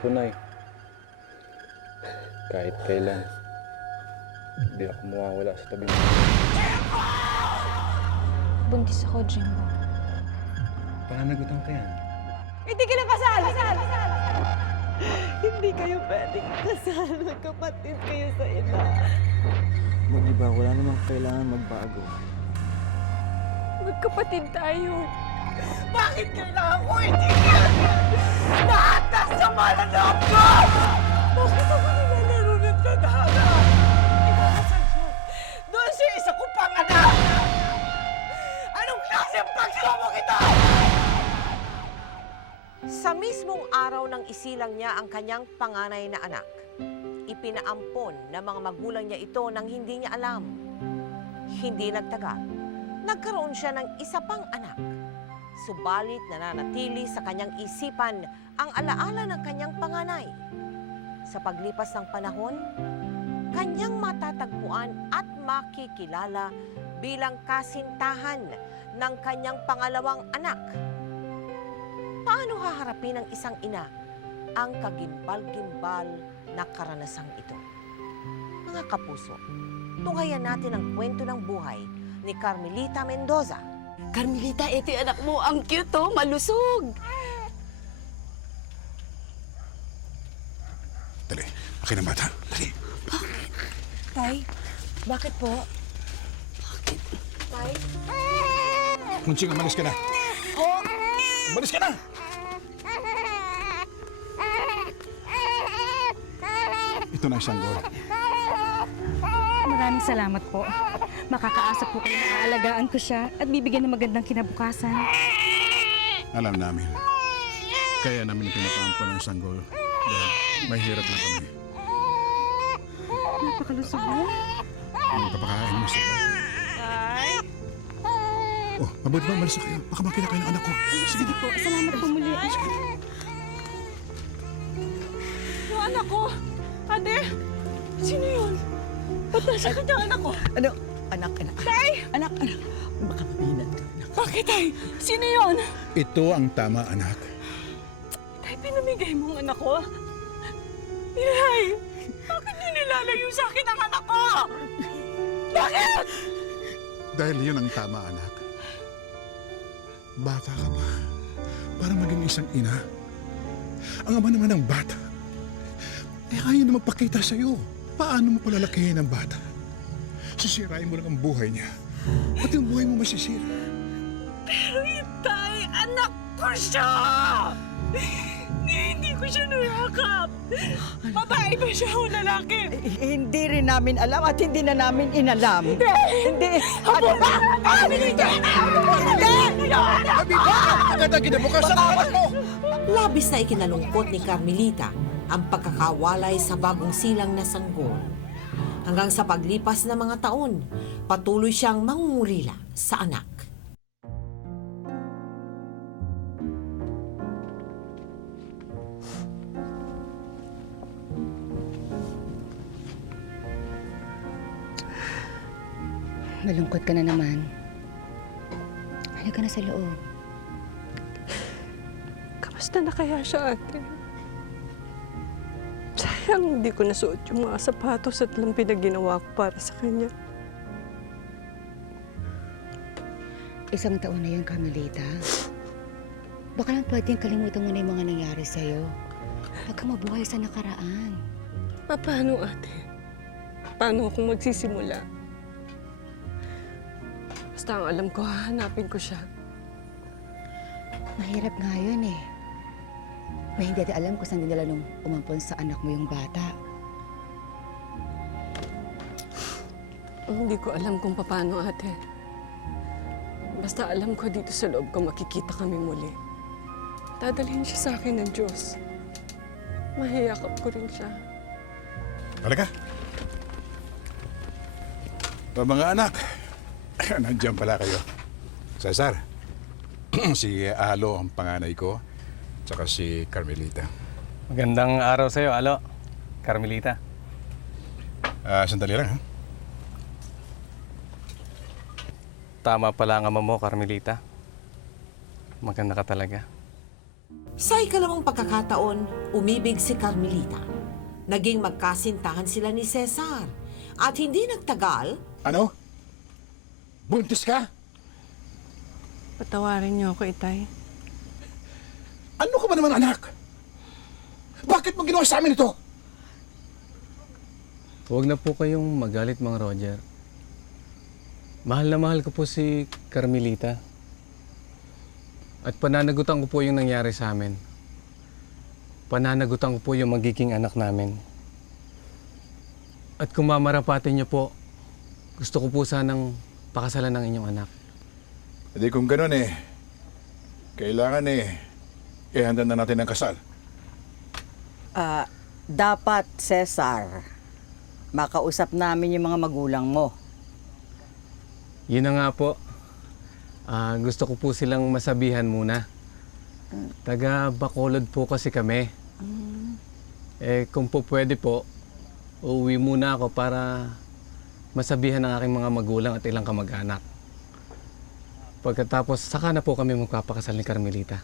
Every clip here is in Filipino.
po, Nay. Kahit kailan, hindi ako mawawala sa tabi niyo. Buntis ako, Jimbo. Pananagutan ka yan. Hindi ka na kasal! Hindi kayo pwedeng kasal. Magkapatid kayo sa ina. Mag-iba, wala namang kailangan magbago. Magkapatid tayo. Bakit kailangan ko itigil? Lahat ng sama na loob ko! Bakit ako nilalaro ng tadhana? Ikakasal siya. Doon siya isa ko pang anak! Anong klaseng pagsama kita? Sa mismong araw ng isilang niya ang kanyang panganay na anak, ipinaampon ng mga magulang niya ito nang hindi niya alam. Hindi nagtagal, nagkaroon siya ng isa pang anak. Subalit nananatili sa kanyang isipan ang alaala ng kanyang panganay. Sa paglipas ng panahon, kanyang matatagpuan at makikilala bilang kasintahan ng kanyang pangalawang anak. Paano haharapin ng isang ina ang kagimbal-gimbal na karanasang ito? Mga kapuso, tunghayan natin ang kwento ng buhay ni Carmelita Mendoza. Carmelita, ito yung anak mo. Ang cute, oh. Malusog. Dali, akin ang bata. Dali. Tay, bakit po? Munching, umalis ka na. Umalis ka na! Ito na isang gol. Maraming salamat po. Makakaasa po kayo na aalagaan ko siya at bibigyan ng magandang kinabukasan. Alam namin. Kaya namin pinapaampon ng sanggol. Dahil mahirap na kami. Napakalusog mo. Ano kapakain mo sa Oh, mabuti ba umalis na kayo? Baka makita kayo ng anak ko. Sige na. Po, salamat po muli. Yung anak ko! Ate! Sino yun? Ba't nasa kanyang anak ko? Ano? Anak. Tay! Anak. Baka mabinan ka. Bakit, Tay? Sino yun? Ito ang tama, anak. Tay, pinamigay mo ang anak ko? Tay! Bakit niyo nilalayo sa akin ang anak ko? Bakit? Dahil yun ang tama, anak. Bata ka pa. Para maging isang ina. Ang ama naman ng bata. Eh, kaya na magpakita sa'yo. Paano mo palalakihin ang bata? Sisirain mo lang ang buhay niya. Pati ang buhay mo masisira. Pero Tay, anak ko siya! Hindi ko siya nayakap. Babae ba siya o lalaki? Hindi rin namin alam at hindi na namin inalam. Hindi! Apo ba? Hindi! Agad ang kinabukasan ng anak mo! Labis na ikinalungkot ni Carmelita ang pagkakawalay sa bagong silang na sanggol. Hanggang sa paglipas ng mga taon, patuloy siyang mangungulila sa anak. Malungkot ka na naman. Halika na sa loob. Kamusta na kaya siya, ate? Sayang hindi ko nasuot yung mga sapatos at lampi na ginawa ko para sa kanya. Isang taon na yun, Carmelita. Baka lang pwedeng kalimutan mo na yung mga nangyari sa'yo. Huwag ka mabuhay sa nakaraan. Paano, ate? Paano akong magsisimula? Basta ang alam ko, hahanapin ko siya. Mahirap nga yun eh. May hindi natin alam kung saan dinala nung umampon sa anak mo yung bata. Hindi ko alam kung paano, ate. Basta alam ko dito sa loob ko makikita kami muli. Dadalhin siya sa akin ng Diyos. Mahiyakap ko rin siya. Halika. Mga anak, nandiyan pala kayo. Cesar, si Alo ang panganay ko, tsaka si Carmelita. Magandang araw sa'yo, Alo. Carmelita. Sandali lang, ha? Tama pala ang ama mo, Carmelita. Maganda ka talaga. Sa ikalawang pagkakataon, umibig si Carmelita. Naging magkasintahan sila ni Cesar. At hindi nagtagal, Ano? Buntis ka? Patawarin niyo ako, Itay. Ano ka ba naman, anak? Bakit mo ginawa sa amin ito? Huwag na po kayong magalit, Mang Roger. Mahal na mahal ko po si Carmelita. At pananagutan ko po yung nangyari sa amin. Pananagutan ko po yung magiging anak namin. At kung mamarapatin niyo po, gusto ko po sanang pakasalan ng inyong anak. Hindi kung gano'n kailangan ihanda na natin ang kasal. Dapat, Cesar, makausap namin yung mga magulang mo. Yun na nga po. Gusto ko po silang masabihan muna. Taga Bacolod po kasi kami. Kung po pwede po, uuwi muna ako para masabihan ng aking mga magulang at ilang kamag-anak. Pagkatapos, saka na po kami magpapakasal ni Carmelita.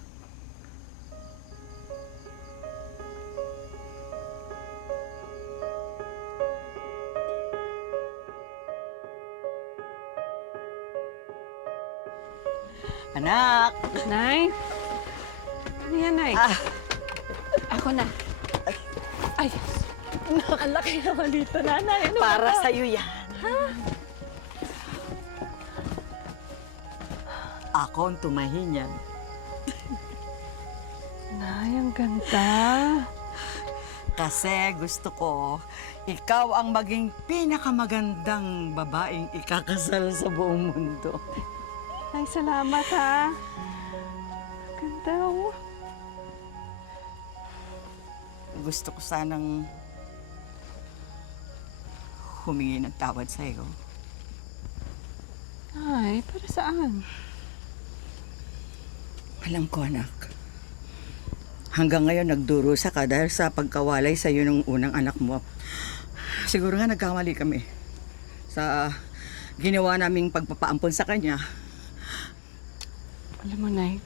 Anak! Nay? Ano yan, Nay? Ako na. Ay, ang laki naman dito, Nanay. Ano Para ba to? sa'yo yan. Ako ang tumahin yan. Nay, ang ganda. Kasi gusto ko, ikaw ang maging pinakamagandang babaeng ikakasal sa buong mundo. Ay, salamat, ha. Ganda, oh. Gusto ko sanang humingi ng tawad sa'yo. Ay, para saan? Alam ko, anak. Hanggang ngayon nagdurusa ka dahil sa pagkawalay sa'yo ng unang anak mo. Siguro nga nagkamali kami sa ginawa naming pagpapaampon sa kanya. Alam mo, Nay,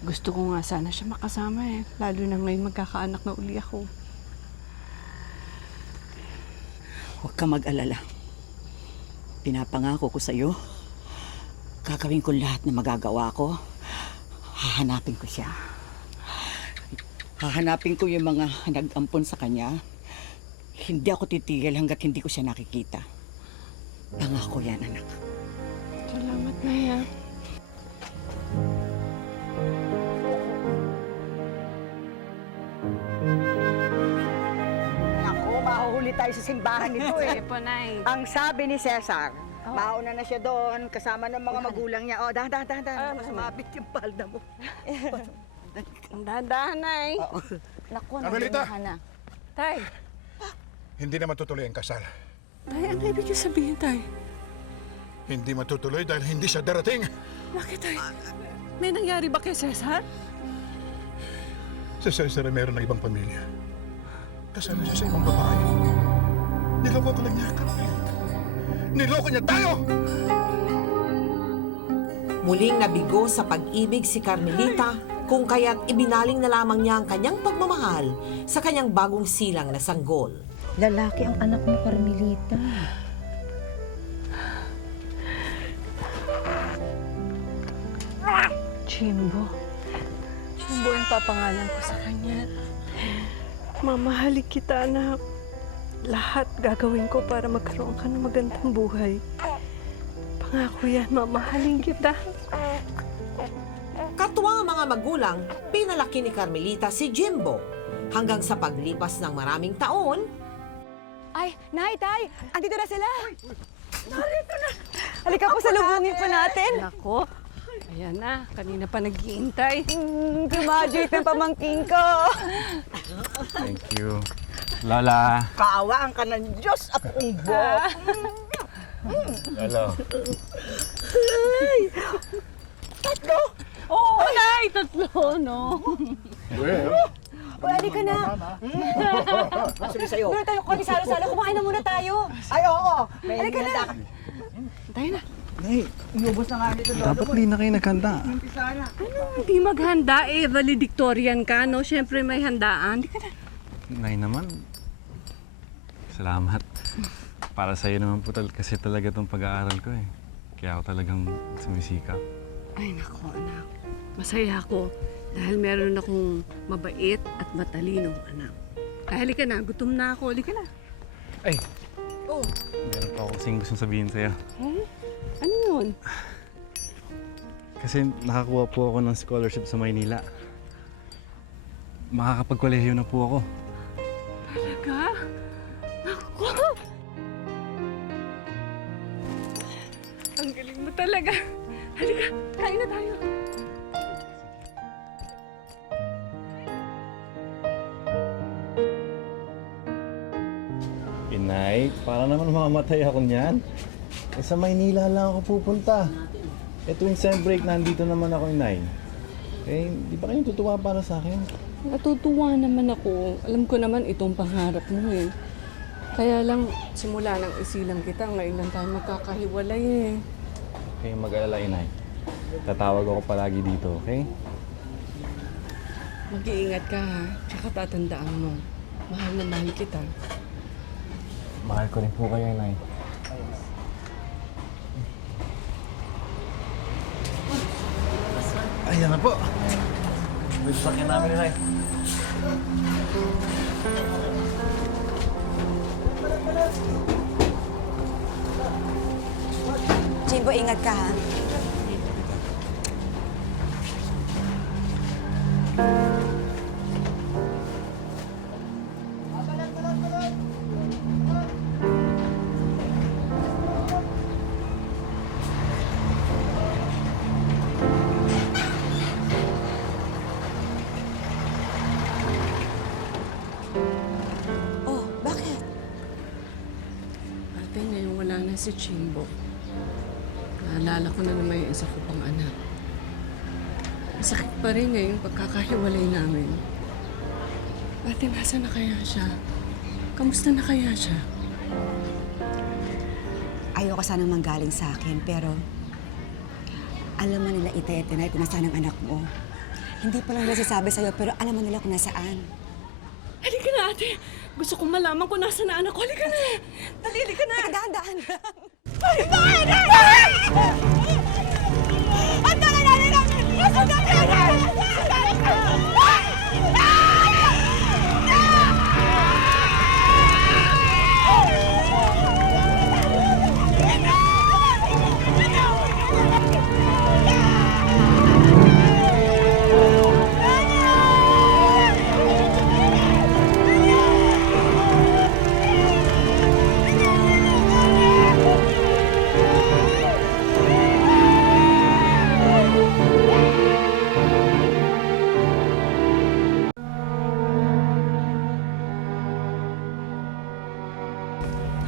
gusto ko nga sana siya makasama eh. Lalo na ngayon magkakaanak na uli ako. Huwag ka mag-alala. Pinapangako ko sa'yo, gagawin ko lahat na magagawa ko. Hahanapin ko siya. Hahanapin ko yung mga nag-ampon sa kanya. Hindi ako titigil hanggat hindi ko siya nakikita. Pangako yan, anak. Salamat, Nay, ha. Naku, mahuhuli tayo sa simbahan nito eh. po, Nay. Ang sabi ni Cesar, mauna na siya doon, kasama ng mga magulang niya. O, dahan. Sumabit yung palda mo. Ang dahan-dahan, Nay. Naku, Carmelita! na. Tay, Hindi na matutuloy ang kasal. Tay, ano ibig niyo sabihin, Tay? Hindi matutuloy dahil hindi siya darating. Bakit, Tay? May nangyari ba kay Cesar? Sa Cesar ay meron ng ibang pamilya. Kasama siya sa ibang babae. Niloko ko lang niya, Carmelita. Niloko niya tayo! muling nabigo sa pag-ibig si Carmelita kung kaya't ibinaling na lamang niya ang kanyang pagmamahal sa kanyang bagong silang na sanggol. Lalaki ang anak mo, Carmelita. Jimbo. Jimbo ang papangalan ko sa kanya. Mamahalin kita, anak. Lahat gagawin ko para magkaroon ka ng magandang buhay. Pangako yan, mamahalin kita. Katuwang ang mga magulang, pinalaki ni Carmelita si Jimbo. Hanggang sa paglipas ng maraming taon, Ay, Nay, Tay! Andito na sila! Narito na! Halika po, salubungin po natin! Nako, ayan na. Kanina pa nag-iintay. Graduate ng pamangking ko! Thank you. Lola. Kaawaan ka ng Diyos at umbo. Lola. Oo, Nay! Tatlo, no? Uy, halika na! Sige sa'yo. Muna tayo, konti salo-salo. Kumain na muna tayo! Ay, oo. May Halika na. hinihanda ka. Tayo na. Nay, inubos na nga nito. Dapat di na kayo naghanda. Hindi maghanda eh. Valedictorian ka, no? Siyempre may handaan. Di ka na. Nay naman. Salamat. Para sa'yo naman po kasi talaga itong pag-aaral ko eh. Kaya ako talagang sumisikap. Ay, nako, anak. Masaya ako dahil meron akong mabait at matalinong anak. Ay, halika na. Gutom na ako. Halika na. Ay! Oh. Meron pa ako kasing gustong sabihin sa'yo. Eh? Ano yun? Kasi nakakuha po ako ng scholarship sa Maynila. Makakapagkolehiyo na po ako. Talaga? Naku! Ang galing mo talaga. Halika, kain na tayo. Inay, para naman mamamatay ako niyan. Eh sa Maynila lang ako pupunta. Eh tuwing sem break, nandito naman ako, Inay. Eh, di ba kayo tutuwa para sa akin? Natutuwa naman ako. Alam ko naman itong pangarap mo eh. Kaya lang, simula nang isilang kita, ngayon lang tayo magkakahiwalay eh. Okay, mag-alala, Inay. Tatawag ako palagi dito, okay? Mag-iingat ka ha. Tsaka tatandaan mo. Mahal na mahal kita. Mahal ko rin po kayo, Inay. Ayan na po. May sasakyan namin, Inay. Jimbo, ingat ka ha. Oh, bakit? Ate, ngayon wala na si Chimbo. Naalala ko na naman yung isa ko pang anak. Masakit pa rin ngayong pagkakahiwalay namin. Ate, nasa na kaya siya? Kamusta na kaya siya? Ayoko sanang manggaling sa akin, pero alam na nila Itay at Tinay kung nasaan ang anak mo. Hindi pa lang nila sasabi sa'yo, pero alam mo nila kung nasaan. Halika na, ate. Gusto kong malaman kung nasa na anak ko. Halika na. Dali, halika na. Dahan-dahan lang.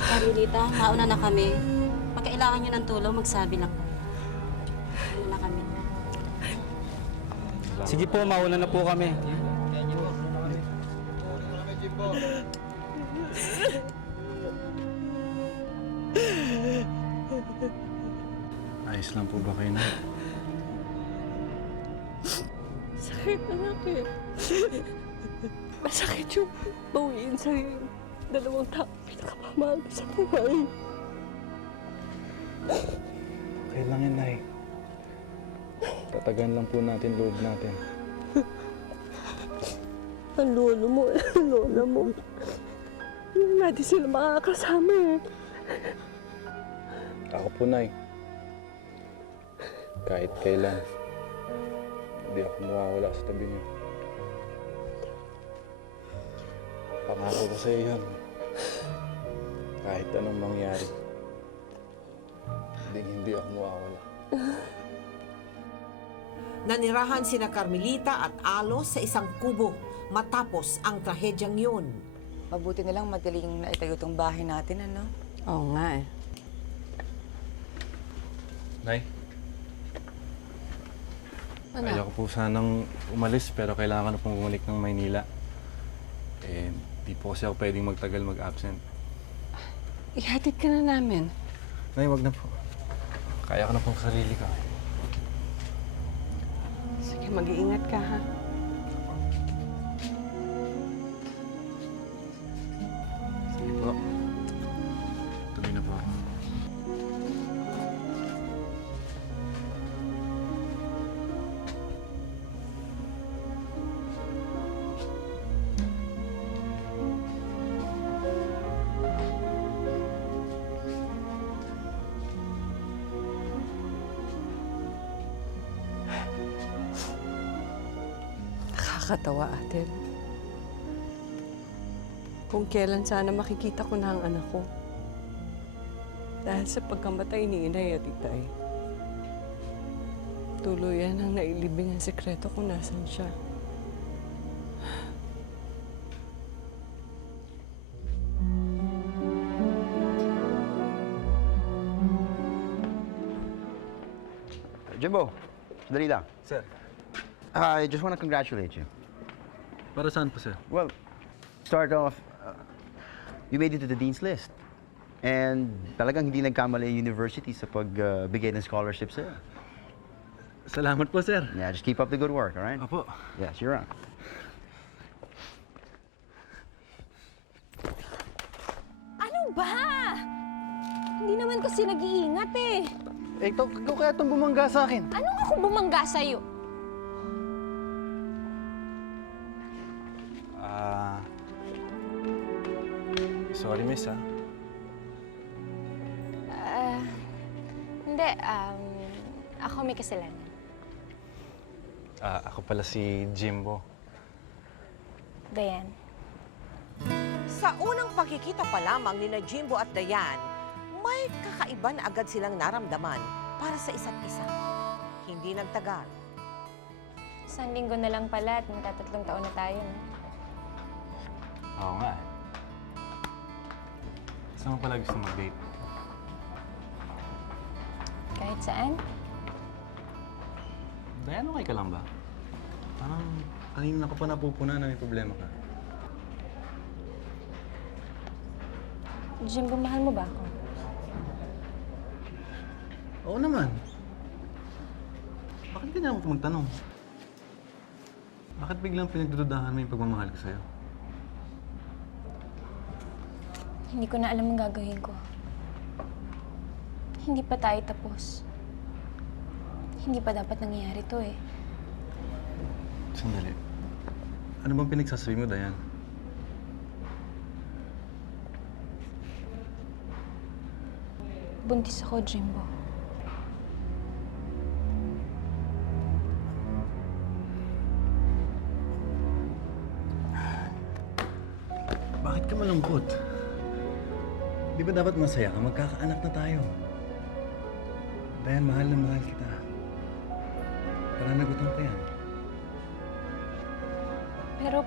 Carmelita, mauna na kami. Pag kailangan nyo ng tulong, magsabi lang. Mauna na kami. Sige po, mauna na po kami. Ayos lang po ba kayo, Nay? Sakit anak eh. Masakit yung bawiin sa dalawang tao pinakamamahal ko sa buhay. Okay lang yan, Nay. Tatagan lang po natin loob natin. Ang lolo mo, ang lola mo. Hindi natin sila makakasama eh. Ako po, Nay. Kahit kailan, hindi ako mawawala sa tabi niyo. Pangako ko sa iyo yan. Kahit anong mangyari, hindi ako mawawala. Nanirahan sina Carmelita at Alo sa isang kubo matapos ang trahedyang yun. Mabuti na lang madaling naitayo itong bahay natin, ano? Oo nga eh. Nay, Anak. ayaw ko po sanang umalis pero kailangan ko pong bumalik ng Maynila. Eh, di po kasi ako pwedeng magtagal mag-absent. Ihatid ka na namin. Nay, wag na po. Kaya ko na pong sarili ko. Sige, mag-iingat ka, ha? Sige po. Tuloy na po ako. Nakakatawa, ate. Kung kailan sana makikita ko na ang anak ko. Dahil sa pagkamatay ni inay at itay. Tuluyan ang nailibing ang sekreto kung nasan siya. Jimbo, sandali lang. Sir. I just want to congratulate you. Para saan po, sir? Well, start off, you made it to the Dean's List. And talagang hindi nagkamali yung university sa pagbigay ng scholarship sa'yo. Salamat po, sir. Yeah, just keep up the good work, all right? Opo. Yes, you're on. Ano ba? Hindi naman kasi nag-iingat eh. Eh, ikaw kaya itong bumangga sa akin. Anong ako bumangga sa'yo? Sorry, miss, ha? Hindi, ako may kasalanan. Ako pala si Jimbo. Dayan. Sa unang pagkikita pa lamang ni Jimbo at Dayan, may kakaiba na agad silang naramdaman para sa isa't isa. Hindi nagtagal. Isang linggo na lang pala at magtatatlong taon na tayo. No? Oo nga, eh. Saan mo pala gusto mag-date? Kahit saan? Dayan, okay ka lang ba? Parang kanina ka pa napupuna na may problema ka. Jimbo, mahal mo ba ako? Oo naman. Bakit ganyan ako magtanong? Bakit biglang pinagdududahan mo yung pagmamahal ko sa'yo? Hindi ko na alam ang gagawin ko. Hindi pa tayo tapos. Hindi pa dapat nangyayari to eh. Sandali. Ano bang pinagsasabi mo, Dayan? Buntis ako, Jimbo. Bakit ka malungkot? Di ba dapat masaya ka? Magkakaanak na tayo. Dayan, mahal na mahal kita. Pananagutan ko yan. Pero,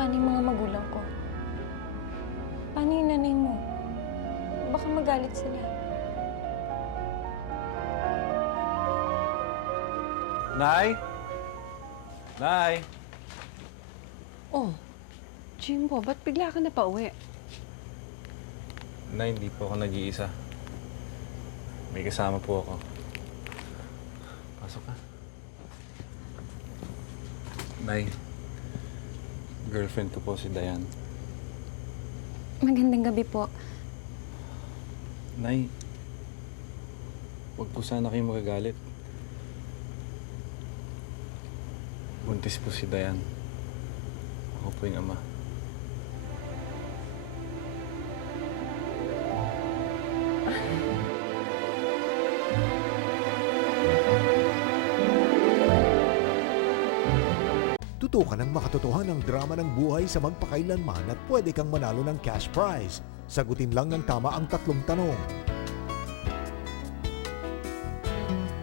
paano yung mga magulang ko? Paano yung nanay mo? Baka magalit sila. Nay? Nay? Oh, Jimbo, ba't bigla ka na pa-uwi? Nay, hindi po ako nag-iisa. May kasama po ako. Pasok ka. Nay, girlfriend ko po si Dayan. Magandang gabi po. Nay, huwag po sana kayong magagalit. Buntis po si Dayan. Ako po yung ama. Tutukan ng makatotohanang drama ng buhay sa magpakailanman at pwede kang manalo ng cash prize. Sagutin lang ng tama ang 3 tanong.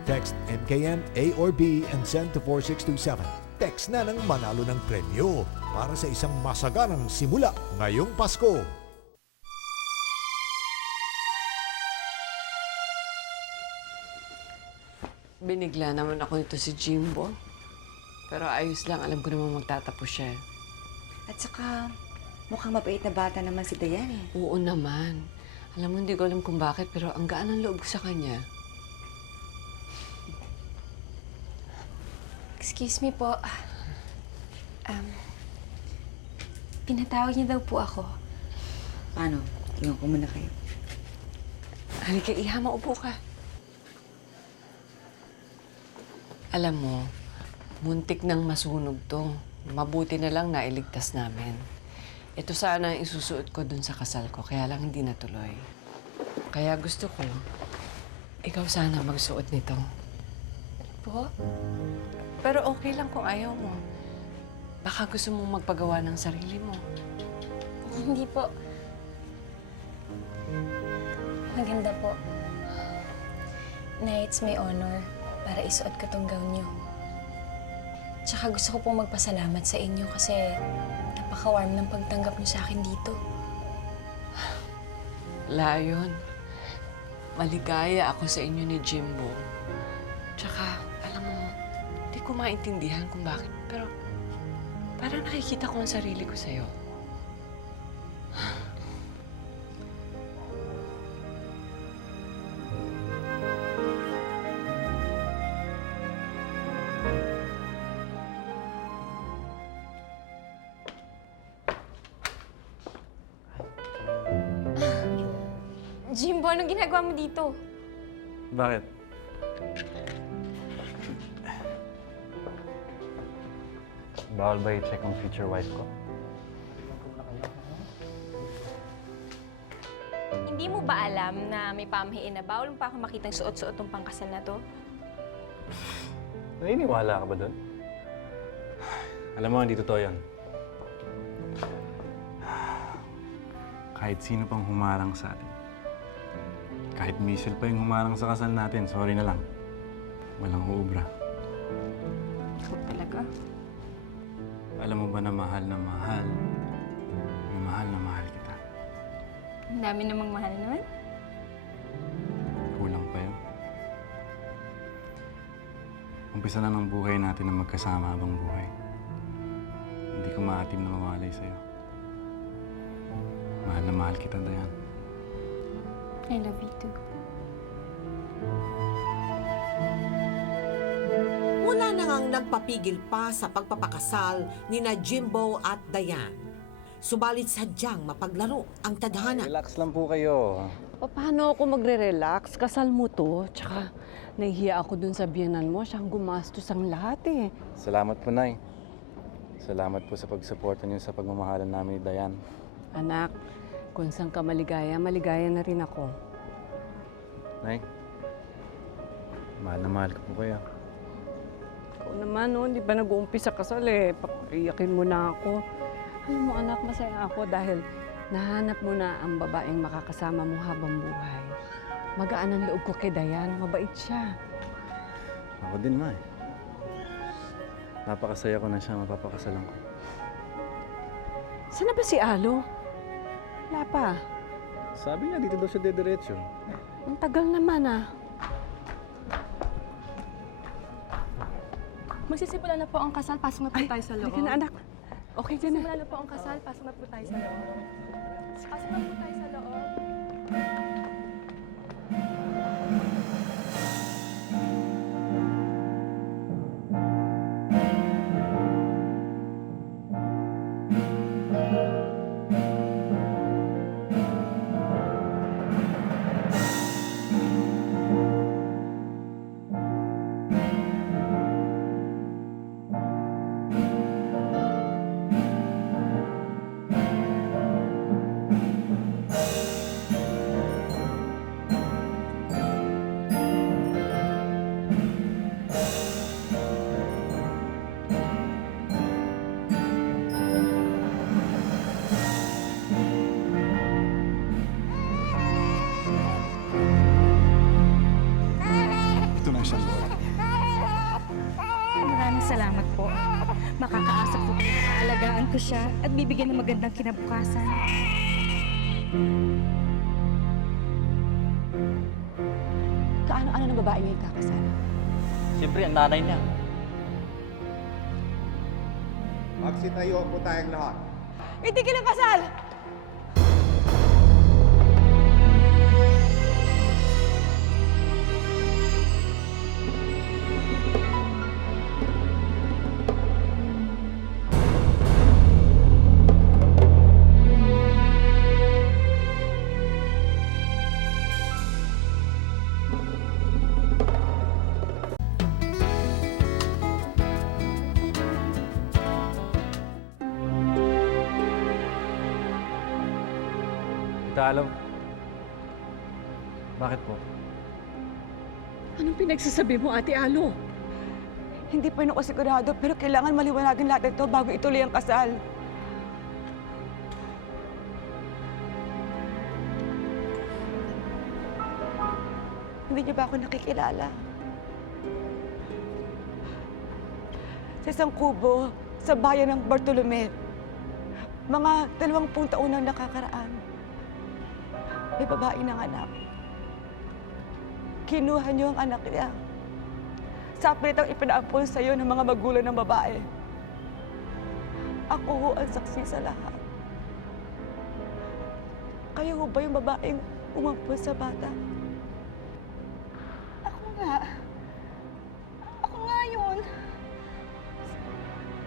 Text MKM, A or B and send to 4627. Text na ng manalo ng premyo para sa isang masaganang simula ngayong Pasko. Binigla naman ako nito si Jimbo. Pero ayos lang, alam ko naman magtatapos siya. At saka, mukhang mabait na bata naman si Dayan eh. Oo naman. Alam mo, hindi ko alam kung bakit, pero ang gaan ng loob ko sa kanya. Excuse me po. Pinatawag niya daw po ako. Paano? Tingnan ko muna kayo. Halika, Iha, maupo ka. Alam mo, muntik nang masunog to. Mabuti na lang nailigtas namin. Ito sana ang isusuot ko dun sa kasal ko, kaya lang hindi natuloy. Kaya gusto ko, ikaw sana magsuot nito. Po? Pero okay lang kung ayaw mo. Baka gusto mong magpagawa ng sarili mo. Hindi po. Maganda po. Na it's my honor para isuot ko tong gown niyo. Tsaka gusto ko pong magpasalamat sa inyo kasi napaka-warm ng pagtanggap niyo sa akin dito. Wala yun. Maligaya ako sa inyo ni Jimbo. Tsaka, alam mo, hindi ko maintindihan kung bakit. Pero, parang nakikita ko ang sarili ko sa'yo. Jimbo, anong ginagawa mo dito? Bakit? Bawal ba i-check ang future wife ko? Hindi mo ba alam na may pamahiin na bawal mo pa ako makitang suot-suot ng pangkasal na to? Naniniwala ka ba doon? Alam mo, hindi totoo yan. Kahit sino pang humarang sa atin. Kahit Michelle pa yung humarang sa kasal natin, sorry na lang. Walang uubra. Ikaw talaga? Alam mo ba na mahal na mahal kita? Ang dami namang mahal naman. Kulang pa yun. Umpisa na ng buhay natin na magkasama habang buhay. Hindi ko maatim na mawalay sa'yo. Mahal na mahal kita, Dayan. I love you too. Wala na ngang nagpapigil pa sa pagpapakasal ni na Jimbo at Dayan. Subalit sadyang mapaglaro ang tadhana. Relax lang po kayo. Paano ako magre-relax? Kasal mo to. Tsaka, nahihiya ako dun sa biyanan mo. Siyang gumastos ang lahat eh. Salamat po, Nay. Salamat po sa pagsuporta niyo sa pagmamahalan namin ni Dayan. Anak, kung saan ka maligaya, maligaya na rin ako. Nay, mahal na mahal ko po kayo. Ikaw naman, no? Di ba nag-uumpisa kasal eh? Iyakin mo na ako. Alam mo, anak, masaya ako dahil nahanap mo na ang babaeng makakasama mo habang buhay. Magaan ang loob ko kay Dayan. Mabait siya. Ako din, Ma. Napakasaya ko na siya mapapakasalan ko. Saan na ba si Alo? Wala pa. Sabi niya, dito daw siya dediretso. Ang tagal naman ah. Magsisimula na po ang kasal. Pasok na po tayo sa loob. Halika na, anak. Okay ka na. Magsisimula na po ang kasal. Pasok na po tayo sa loob. Pasok na po tayo sa loob. Ito na isang Lord. Maraming salamat po. Makakaasa po kayo na aalagaan ko siya at bibigyan ng magandang kinabukasan. Kaano-ano ng babae niya ikakasal? Siyempre, ang nanay niya. Magsitayo po tayong lahat. Itigil ang kasal! Talo. Bakit po? Anong pinagsasabi mo, Ate Alo? Hindi pa rin ako sigurado, pero kailangan maliwanagan lahat ito bago ituloy ang kasal. Hindi niyo ba ako nakikilala? Sa isang kubo, sa bayan ng Bartolome, mga 20 taon nang nakakaraan, may babae ng anak. Kinuha niyo ang anak niya. Sa pilitang ipinaampon sa iyo ng mga magulang ng babae. Ako ho ang saksi sa lahat. Kayo ho ba yung babaeng umampon sa bata? Ako nga. Ako nga yun.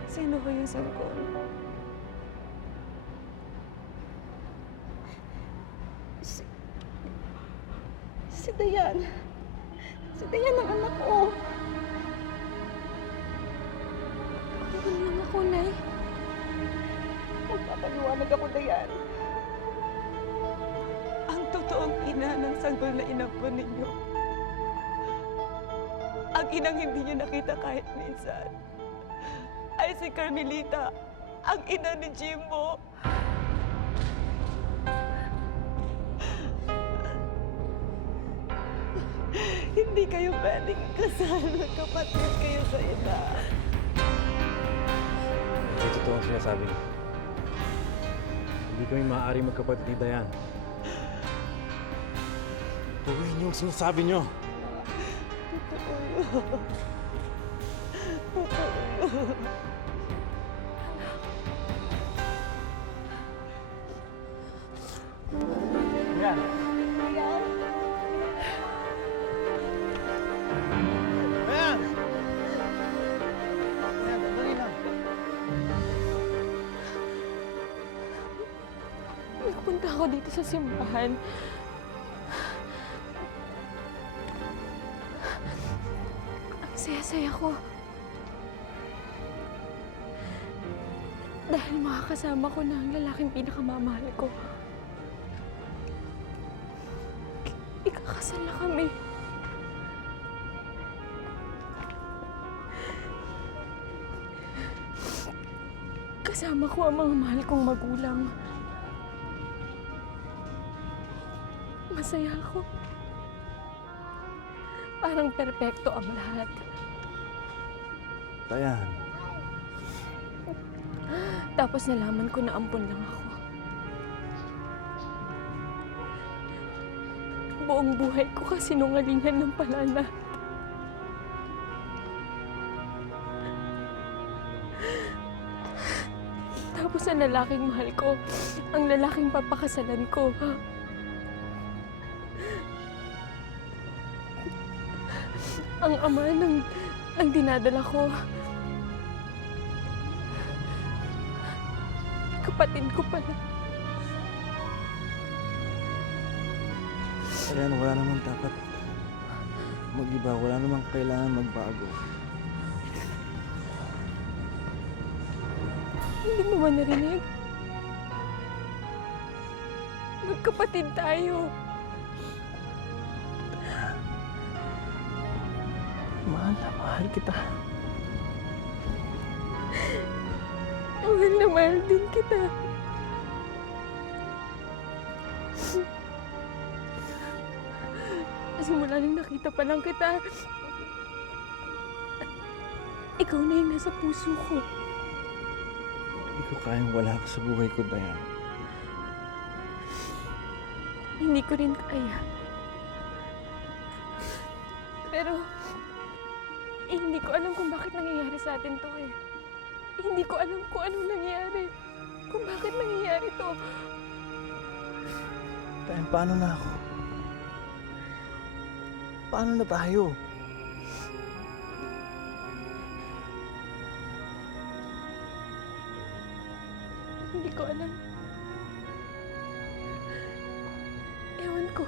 Sino ho yung sanggol? Si Dayan. Si Dayan ang anak ko. Ano lang ako, Nay? Magpapaliwanag ako, Dayan. Ang totoong ina ng sanggol na inampon ninyo. Ang inang hindi niyo nakita kahit minsan ay si Carmelita, ang ina ni Jimbo. Hindi kayo pwedeng kasal. Kapatid kayo sa ina. Hindi totoo ang sinasabi niyo. Hindi kami maaari magkapatid ni Dayan. Tuloy niyo ang sinasabi niyo. Totoo yun. Totoo yun. Yan. Ayan! Ayan, dali lang. Nagpunta ako dito sa simbahan. Ang saya-saya ko. Dahil makakasama ko na ang lalaking pinakamamahal ko. Ikakasal na kami. Kasama ko ang mga mahal kong magulang. Masaya ako. Parang perpekto ang lahat. Dayan. Tapos nalaman ko na ampon lang ako. Buong buhay ko kasinungalingan ng palana. Tapos ang lalaking mahal ko, ang lalaking papakasalan ko. Ang ama ng dinadala ko. Kapatid ko pala. Ayan, wala naman dapat mag-iba. Wala naman kailangan magbago. Hindi mo ba narinig? Magkapatid tayo. Mahal na mahal kita. Mahal na mahal din kita. Simula nang nakita pa lang kita, ikaw na yung nasa puso ko. Hindi ko kayang wala ka sa buhay ko, Dayan. Hindi ko rin kaya. Pero, hindi ko alam kung bakit nangyayari sa atin to eh. Hindi ko alam kung anong nangyayari. Kung bakit nangyayari to. Dayan, paano na ako? Paano na tayo? Hindi ko alam. Ewan ko.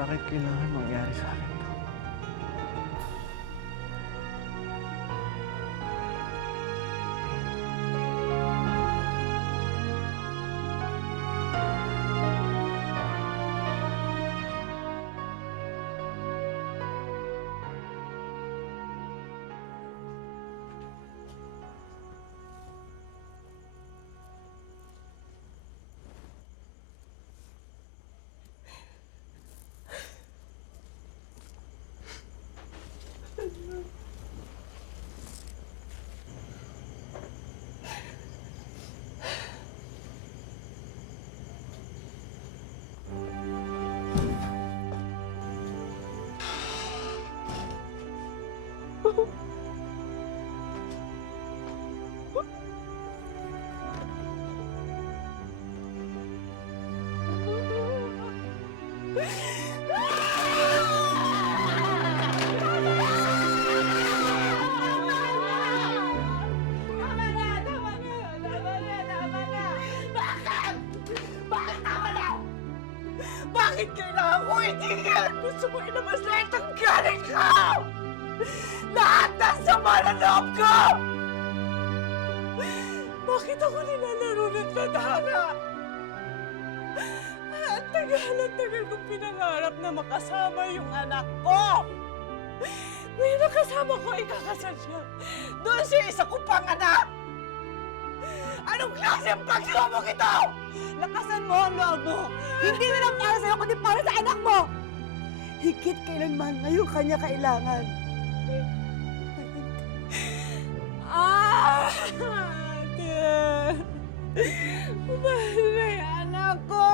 Bakit kailangan mangyari sa akin to? Tama na! Tama na! Tama na! Tama na! Bakit? Bakit tama na? Bakit kailangan ko itigil? Gusto mo ilabas lahat ng galing ko! Lahat ng sama ng loob ko! Bakit ako nilalaro ng tadhana? Ang tagal kong pinangarap na makasama yung anak ko! Ngayon nakasama ko, ikakasal siya. Doon siya isa ko pang anak! Anong klaseng pagsubok ito? Lakasan mo ang loob mo! Hindi na lang para sa'yo, kundi para sa anak mo! Higit kailanman ngayon kanya kailangan. Ate! Umahal na yung anak ko!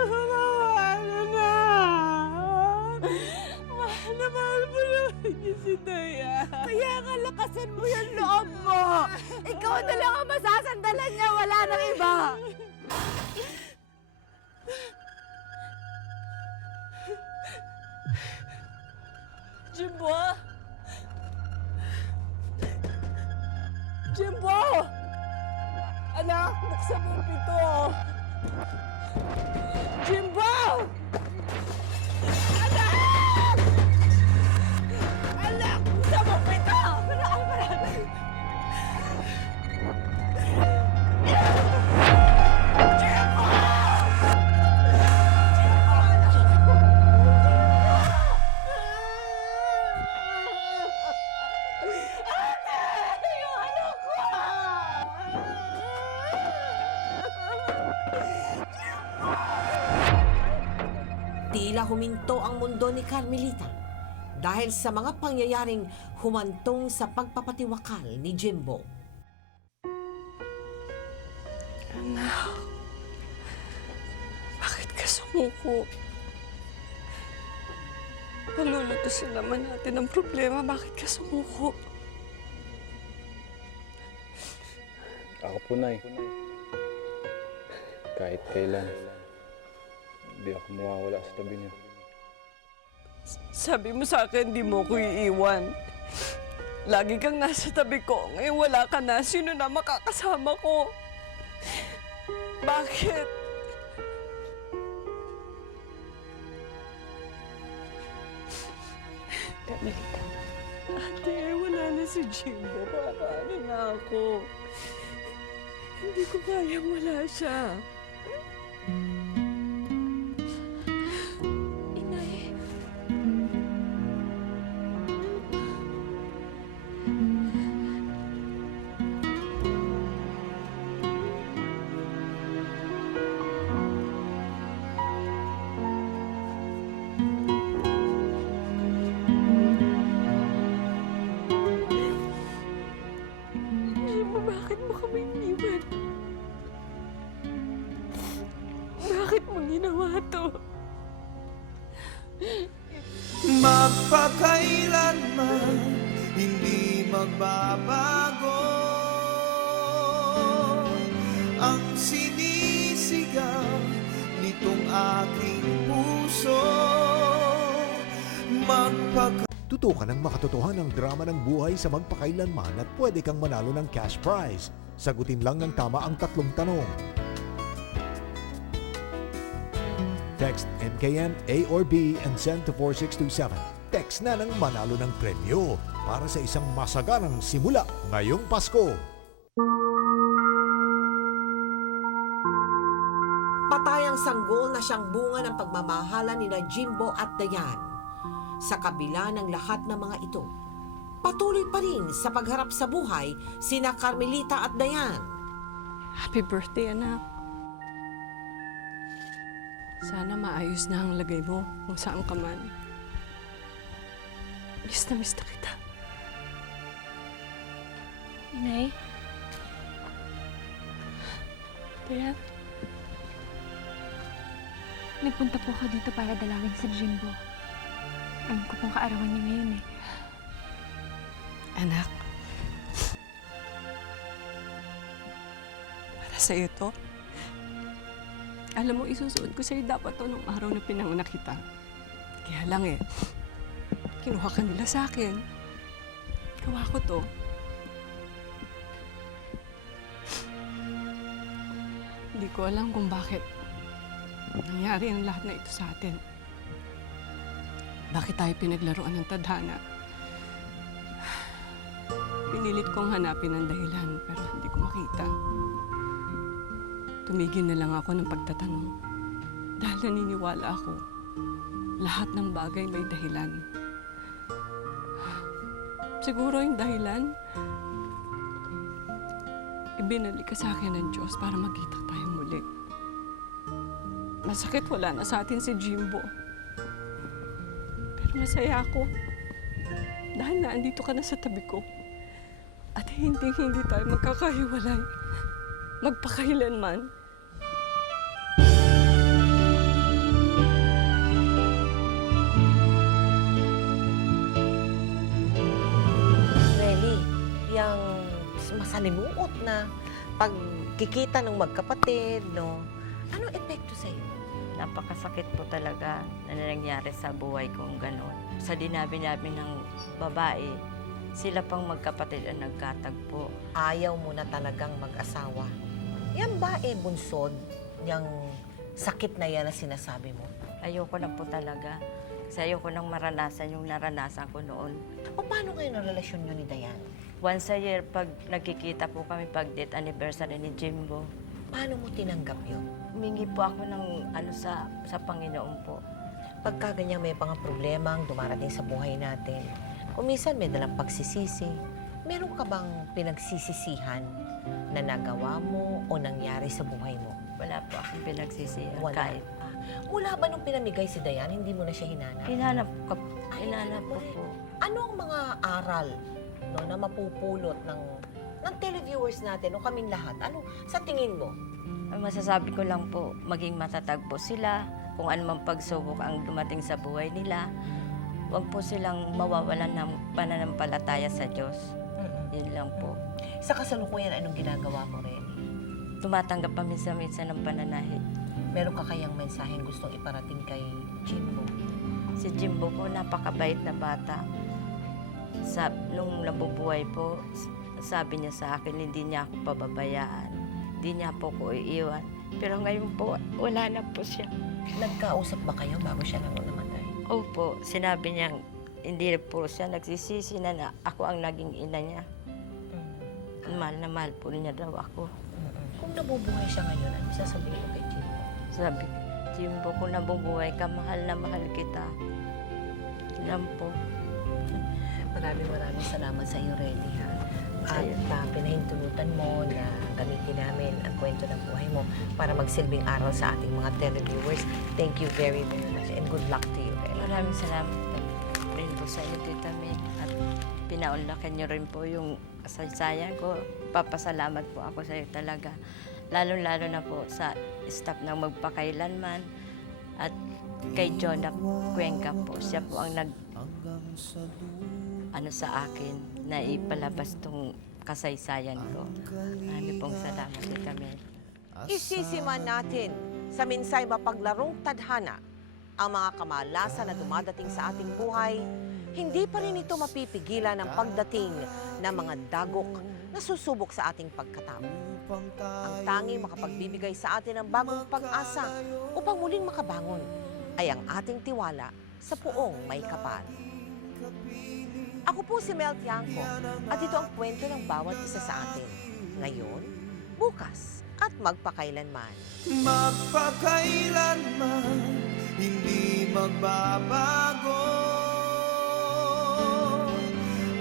Mahal na! Mahal mo naman niya si Daya. Kaya nga lakasan mo yung loob mo! Ikaw na lang ang masasandalan niya, wala nang iba! Jimbo! Jimbo! Anak, buksan mo ang pito! Jimbo! Anak! Anak, buksan mo ang pito! Tila huminto ang mundo ni Carmelita dahil sa mga pangyayaring humantong sa pagpapatiwakal ni Jimbo. Anak, bakit ka sumuko? Palulutusin naman natin ang problema. Bakit ka sumuko? Ako po, Nay. Kahit kailan, hindi ako mawawala sa tabi niyo. Sabi mo sa akin, di mo ko iiwan. Lagi kang nasa tabi ko. Ngayon wala ka na. Sino na makakasama ko? Bakit? Carmelita, Ate, wala na si Jimbo. Paano na ako? Hindi ko kayang wala siya. Inay. Jimbo, bakit mo kami iniwan? Bakit mo ginawa to? Magpakailanman hindi magbabago ang sinisigaw nitong aking puso. Tutukan ng makatotohanang drama ng buhay sa magpakailanman at pwede kang manalo ng cash prize. Sagutin lang ng tama ang 3 tanong. Text MKM A or B and send to 4627. Text na ng manalo ng premyo para sa isang masaganang simula ngayong Pasko. Patayang sanggol na siyang bunga ng pagmamahalan ni Jimbo at Dayan. Sa kabila ng lahat ng mga ito, patuloy pa rin sa pagharap sa buhay sina Carmelita at Dayan. Happy birthday, anak. Sana maayos na ang lagay mo kung saan ka man. Miss na kita. Inay? Dayan? Nagpunta po ako dito para dalawin si Jimbo. Alam ko pong kaarawan niya ngayon eh. Anak. Para sa'yo to. Alam mo, isusuot ko sa'yo dapat to nung araw na pinanganak kita. Kaya lang eh, kinuha ka nila sa akin. Gawa ko to. Hindi ko alam kung bakit nangyari ang lahat na ito sa atin. Bakit tayo pinaglaruan ng tadhana? Pinilit kong hanapin ang dahilan pero hindi ko makita. Tumigil na lang ako ng pagtatanong. Dahil naniniwala ako, lahat ng bagay may dahilan. Siguro yung dahilan, ibinalik ka sa akin ng Diyos para magkita tayo muli. Masakit wala na sa atin si Jimbo. Pero masaya ako. Dahil naandito ka na sa tabi ko. At hindi tayo magkakahiwalay. Magpakailanman. Really, yung masalimuot na pagkikita ng magkapatid, no? Anong epekto sa'yo? Napakasakit po talaga na nangyari sa buhay kong gano'n. Sa dinabi-nabi ng babae, sila pang magkapatid ang nagkatagpo. Ayaw mo na talagang mag-asawa. Yan ba bunsod, yung sakit na yan na sinasabi mo? Ayoko na po talaga. Kasi ayoko nang maranasan yung naranasan ko noon. O paano kayo ng relasyon nyo ni Dayan? Once a year, pag nagkikita po kami pag date anniversary ni Jimbo, Paano mo tinanggap yun? humingi po ako ng sa Panginoon po. Pagka ganyan may mga problemang dumarating sa buhay natin, kung minsan may dalang pagsisisi, meron ka bang pinagsisisihan na nagawa mo o nangyari sa buhay mo? Wala po akong pinagsisihan. Wala. Kahit Mula ba nung pinamigay si Dayan, hindi mo na siya hinanap? hinanap ko hinanap mo po. Ano ang mga aral na mapupulot ng televiewers natin o kaming lahat? Ano sa tingin mo? Ang masasabi ko lang po, maging matatag po sila. Kung anumang pagsubok ang dumating sa buhay nila, huwag po silang mawawalan ng pananampalataya sa Diyos. Yun lang po. Sa kasalukuyan, anong ginagawa mo rin? Tumatanggap pa minsan-minsan ng pananahi. Meron ka kayang mensaheng gustong iparating kay Jimbo? Si Jimbo po, napakabait na bata. Nung nabubuhay po, sabi niya sa akin, hindi niya ako pababayaan. Hindi niya po ko iiwan. Pero ngayon po, wala na po siya. Nagkausap ba kayo bago siya namatay? Opo, sinabi niya, hindi po siya nagsisisi na ako ang naging ina niya. Mahal na mahal po niya daw ako. Kung nabubuhay siya ngayon, ano sasabihin mo kay Jimbo? Sabi, Jimbo, kung nabubuhay ka, mahal na mahal kita. Yan po. Maraming salamat sa iyo, Relly, ha? At pinahintulutan mo na gamitin namin ang kwento ng buhay mo para magsilbing aral sa ating mga televiewers. Thank you very, very much and good luck to you, Relly. Maraming salamat rin po sa inyo, Tita May. At pinaunlakan niyo rin po yung kasaysayan ko. Papasalamat po ako sa iyo talaga. Lalo-lalo na po sa staff ng Magpakailanman at kay Jonah Cuenca po. Siya po ang sa akin na ipalabas tong kasaysayan ko. Marami pong salamat, Tita May. Isisiman natin sa minsay mapaglarong tadhana ang mga kamalasan na dumadating sa ating buhay. Hindi pa rin ito mapipigilan ng pagdating ng mga dagok na susubok sa ating pagkatao. Ang tanging makapagbibigay sa atin ng bagong pag-asa upang muling makabangon ay ang ating tiwala sa Poong May Kapal. Ako po si Mel Tiangco at ito ang kwento ng bawat isa sa atin. Ngayon, bukas at magpakailanman. Magpakailanman, hindi magbabago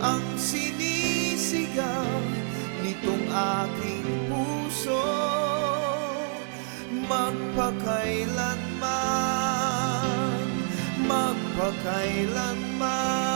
ang sinisigaw nitong aking puso. Magpakailanman, magpakailanman.